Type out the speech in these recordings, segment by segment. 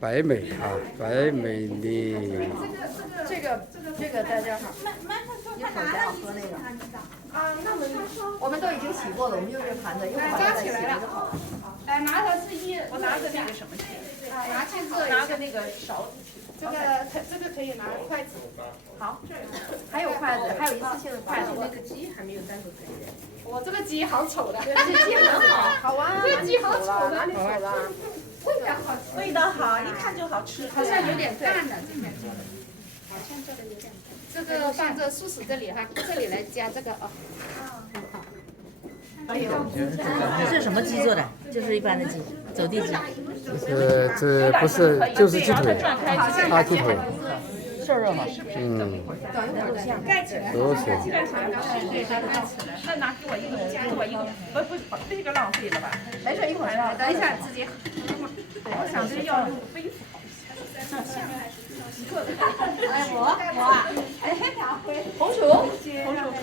白美啊，白美丽。这个在这儿哈，一会儿咱要喝那个。啊，那我们都已经洗过了，我们用这盘子，一会儿把它洗了就好了。哎，拿它是一，我拿个那个什么去，拿去这拿个那个勺子去。这个可以拿筷子。好，还有筷子，还有一次性的筷子。那个鸡还没有单独可以。我这个鸡好丑的。这鸡很好，好啊。这个鸡好丑的，哪里丑了？味道好吃，味道好，一看就好吃。好像有点淡了，今天做的。好像做的有点淡。这个放在素食这里哈，这里来加这个啊。很好。这是什么鸡做的？就是一般的鸡，走地鸡。这不是就是鸡腿，大鸡腿。瘦肉嘛。嗯。盖起来。都是。那拿给我一个，给我一个，不，这个浪费了吧？没事，一会儿让。等一下直接。我想着要用杯子好一些。哎，我，哎，红薯，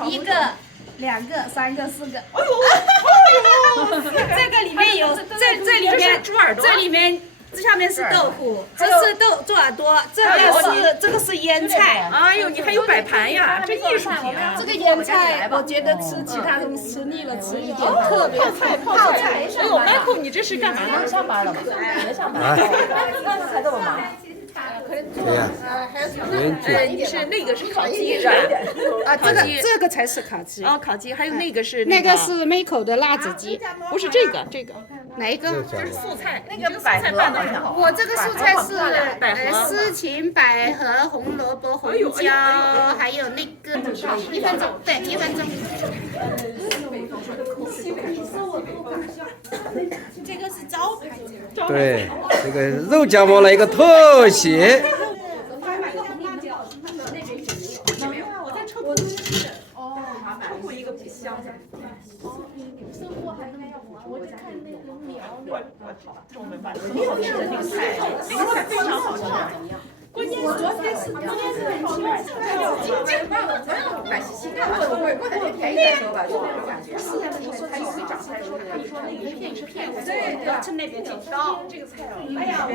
一个、2个、3个、4个。哎呦，这个里面有，这里面猪耳朵，这里面。这下面是豆腐，这是猪耳朵，这个是腌菜。哎呦，你还有摆盘呀，这艺术品啊！这个腌菜，我觉得吃其他东西吃腻了，吃一点特别泡菜。哎呦，Michael，你这是干嘛呢？上班了吗？别上班了，才这么忙。对呀，严谨。是那个是烤鸡是吧？啊，这个才是烤鸡。哦，烤鸡，还有那个是那个是Miko的辣子鸡，不是这个哪一个？这是素菜，那个百合拌的很好。我这个素菜是丝芹、百合、红萝卜、红椒，还有那个1分钟，对，1分钟。这个是招牌。对，这个肉夹馍了一个特写。我在抽过一个箱子。中文版的那个菜，那个菜非常好吃。关键是很奇怪，买新干嘛？过两天便宜再说吧，就那种感觉。你说他有没长菜说，他说那个是骗我，对，要趁那边挺高，这个菜啊，哎呀，